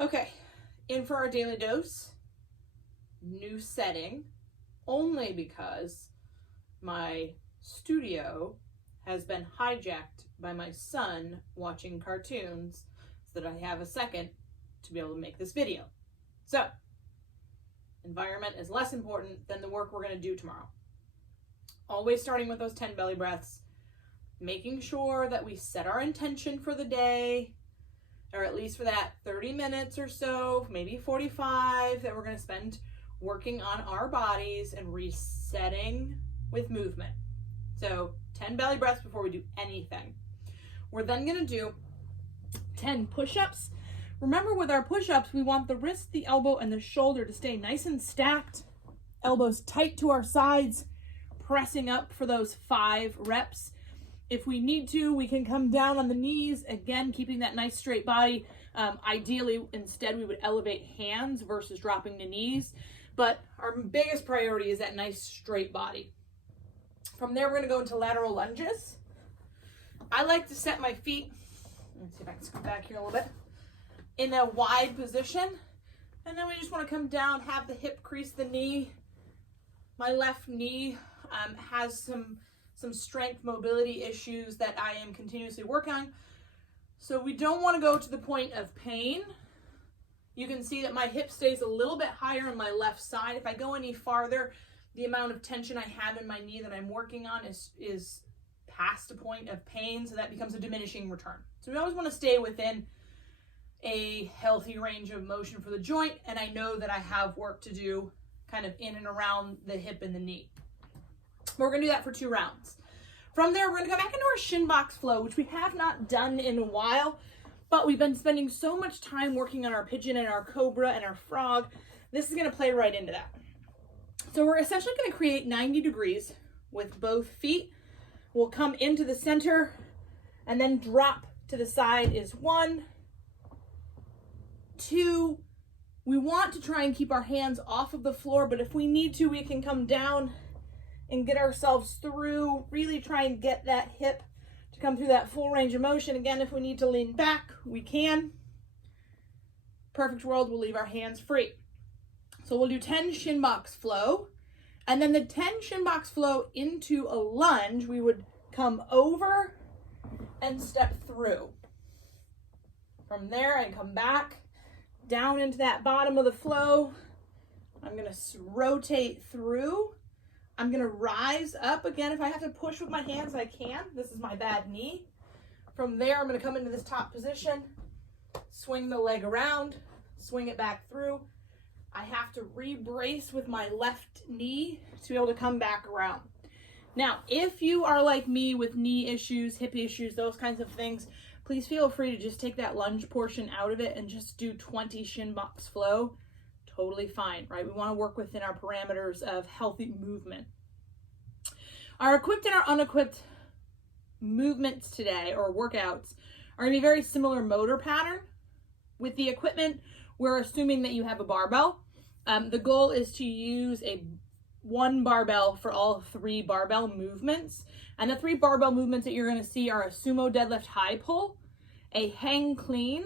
Okay, in for our daily dose. New setting, only because my studio has been hijacked by my son watching cartoons so that I have a second to be able to make this video. So, environment is less important than the work we're going to do tomorrow. Always starting with those 10 belly breaths, making sure that we set our intention for the day, or at least for that 30 minutes or so, maybe 45, that we're going to spend working on our bodies and resetting with movement. So 10 belly breaths before we do anything. We're then going to do 10 push-ups. Remember, with our push-ups, we want the wrist, the elbow, and the shoulder to stay nice and stacked, elbows tight to our sides, pressing up for those 5 reps. If we need to, we can come down on the knees, again, keeping that nice straight body. Ideally, instead, we would elevate hands versus dropping the knees. But our biggest priority is that nice straight body. From there, we're going to go into lateral lunges. I like to set my feet, let's see if I can scoot back here a little bit, in a wide position. And then we just want to come down, have the hip crease the knee. My left knee has some strength mobility issues that I am continuously working on. So we don't want to go to the point of pain. You can see that my hip stays a little bit higher on my left side. If I go any farther, the amount of tension I have in my knee that I'm working on is past a point of pain, so that becomes a diminishing return. So we always want to stay within a healthy range of motion for the joint, and I know that I have work to do kind of in and around the hip and the knee. We're going to do that for 2 rounds. From there, we're going to go back into our shinbox flow, which we have not done in a while, but we've been spending so much time working on our pigeon and our cobra and our frog. This is going to play right into that. So we're essentially going to create 90 degrees with both feet. We'll come into the center and then drop to the side is 1, 2. We want to try and keep our hands off of the floor, but if we need to, we can come down and get ourselves through, really try and get that hip to come through that full range of motion. Again, if we need to lean back, we can. Perfect world, we'll leave our hands free. So we'll do 10 shinbox flow, and then the 10 shinbox flow into a lunge, we would come over and step through. From there, I come back down into that bottom of the flow. I'm gonna rotate through. I'm gonna rise up again. If I have to push with my hands, I can. This is my bad knee. From there, I'm gonna come into this top position, swing the leg around, swing it back through. I have to re-brace with my left knee to be able to come back around. Now, if you are like me with knee issues, hip issues, those kinds of things, please feel free to just take that lunge portion out of it and just do 20 shinbox flow. Totally fine, right? We want to work within our parameters of healthy movement. Our equipped and our unequipped movements today, or workouts, are going to be very similar motor pattern. With the equipment, we're assuming that you have a barbell. The goal is to use one barbell for all 3 barbell movements. And the 3 barbell movements that you're going to see are a sumo deadlift high pull, a hang clean,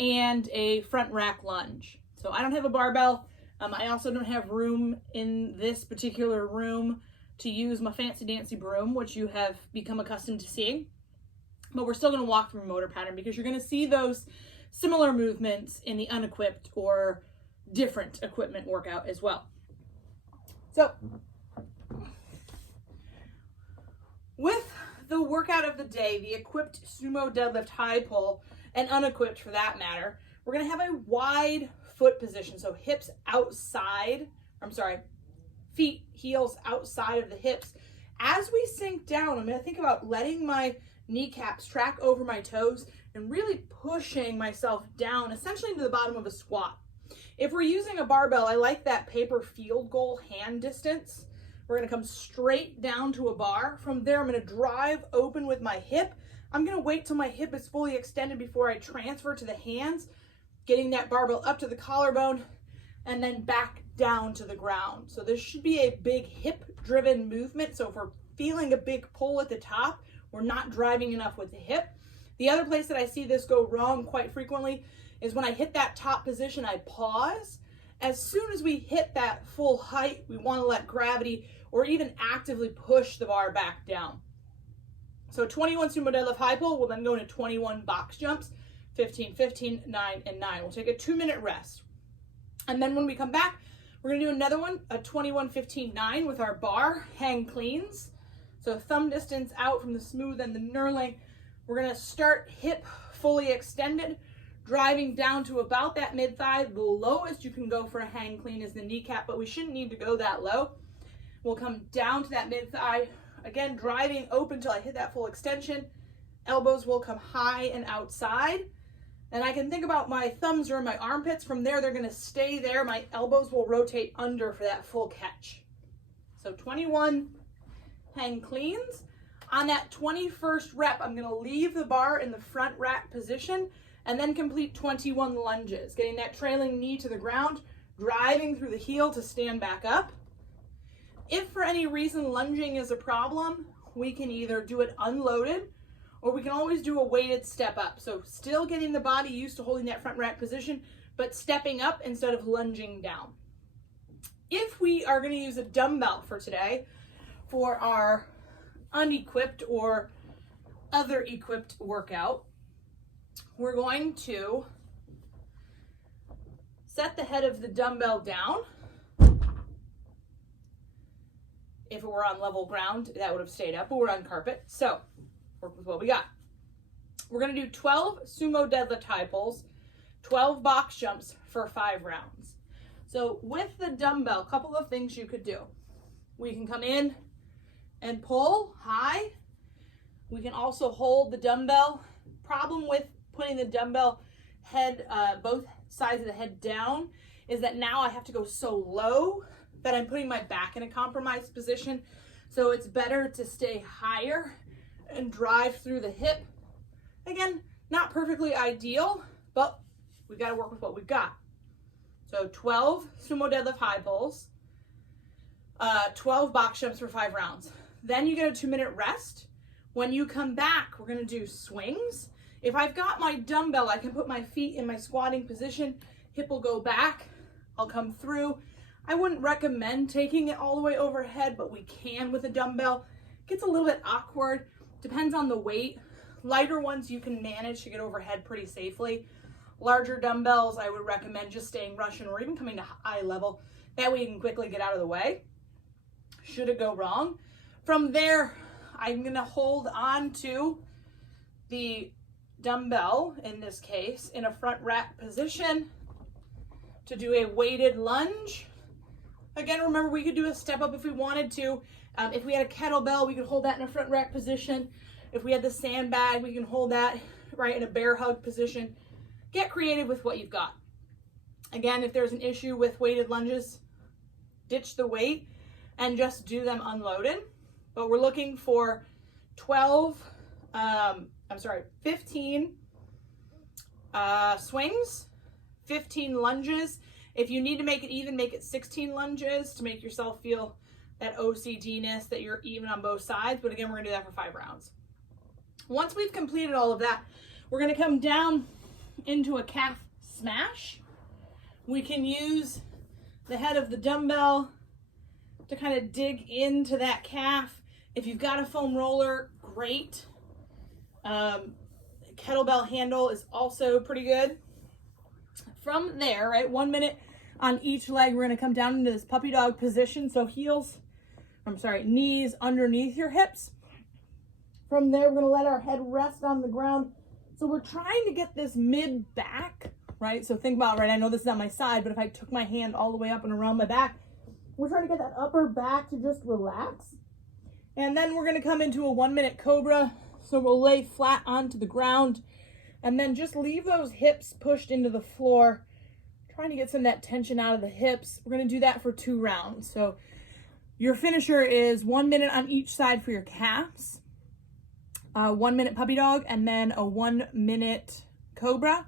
and a front rack lunge. So I don't have a barbell. I also don't have room in this particular room to use my fancy dancy broom, which you have become accustomed to seeing. But we're still going to walk through motor pattern because you're going to see those similar movements in the unequipped or different equipment workout as well. So with the workout of the day, the equipped sumo deadlift high pull, and unequipped for that matter, we're going to have a wide foot position. So hips outside, feet, heels outside of the hips. As we sink down, I'm going to think about letting my kneecaps track over my toes and really pushing myself down, essentially into the bottom of a squat. If we're using a barbell, I like that paper field goal hand distance. We're going to come straight down to a bar. From there, I'm going to drive open with my hip. I'm going to wait till my hip is fully extended before I transfer to the hands, getting that barbell up to the collarbone and then back down to the ground. So this should be a big hip-driven movement. So if we're feeling a big pull at the top, we're not driving enough with the hip. The other place that I see this go wrong quite frequently is when I hit that top position, I pause. As soon as we hit that full height, we want to let gravity or even actively push the bar back down. So 21 sumo deadlift high pull, we'll then go into 21 box jumps, 15, 15, 9, and 9. We'll take a 2-minute rest. And then when we come back, we're gonna do another one, a 21, 15, 9 with our bar hang cleans. So thumb distance out from the smooth and the knurling. We're gonna start hip fully extended, driving down to about that mid-thigh. The lowest you can go for a hang clean is the kneecap, but we shouldn't need to go that low. We'll come down to that mid-thigh, again, driving open till I hit that full extension. Elbows will come high and outside. And I can think about my thumbs or my armpits. From there, they're gonna stay there. My elbows will rotate under for that full catch. So 21 hang cleans. On that 21st rep, I'm gonna leave the bar in the front rack position and then complete 21 lunges, getting that trailing knee to the ground, driving through the heel to stand back up. If for any reason lunging is a problem, we can either do it unloaded or we can always do a weighted step up. So still getting the body used to holding that front rack position, but stepping up instead of lunging down. If we are gonna use a dumbbell for today for our unequipped or other equipped workout, we're going to set the head of the dumbbell down. If it were on level ground, that would have stayed up, but we're on carpet. So work with what we got. We're gonna do 12 sumo deadlift high pulls, 12 box jumps for 5 rounds. So with the dumbbell, a couple of things you could do. We can come in and pull high. We can also hold the dumbbell. Problem with putting the dumbbell head, both sides of the head down, is that now I have to go so low that I'm putting my back in a compromised position. So it's better to stay higher and drive through the hip. Again, not perfectly ideal, but we've got to work with what we've got. So 12 sumo deadlift high pulls, 12 box jumps for 5 rounds. Then you get a 2-minute rest. When you come back, we're gonna do swings. If I've got my dumbbell, I can put my feet in my squatting position, hip will go back, I'll come through. I wouldn't recommend taking it all the way overhead, but we can with a dumbbell. It gets a little bit awkward, depends on the weight. Lighter ones you can manage to get overhead pretty safely. Larger dumbbells, I would recommend just staying Russian or even coming to eye level. That way you can quickly get out of the way, should it go wrong. From there, I'm gonna hold on to the dumbbell, in this case, in a front rack position to do a weighted lunge. Again, remember, we could do a step up if we wanted to. If we had a kettlebell, we could hold that in a front rack position. If we had the sandbag, we can hold that right in a bear hug position. Get creative with what you've got. Again, if there's an issue with weighted lunges, ditch the weight and just do them unloaded. But we're looking for 15 swings, 15 lunges. If you need to make it even, make it 16 lunges to make yourself feel that OCD-ness that you're even on both sides. But again, we're gonna do that for 5 rounds. Once we've completed all of that, we're gonna come down into a calf smash. We can use the head of the dumbbell to kind of dig into that calf. If you've got a foam roller, great. Kettlebell handle is also pretty good. From there, right, 1 minute on each leg, we're gonna come down into this puppy dog position. So knees underneath your hips. From there, we're gonna let our head rest on the ground. So we're trying to get this mid back, right? So think about, right, I know this is on my side, but if I took my hand all the way up and around my back, we're trying to get that upper back to just relax. And then we're gonna come into a 1-minute cobra. So we'll lay flat onto the ground and then just leave those hips pushed into the floor, trying to get some of that tension out of the hips. We're gonna do that for 2 rounds. So your finisher is 1 minute on each side for your calves, 1 minute puppy dog, and then a 1 minute cobra.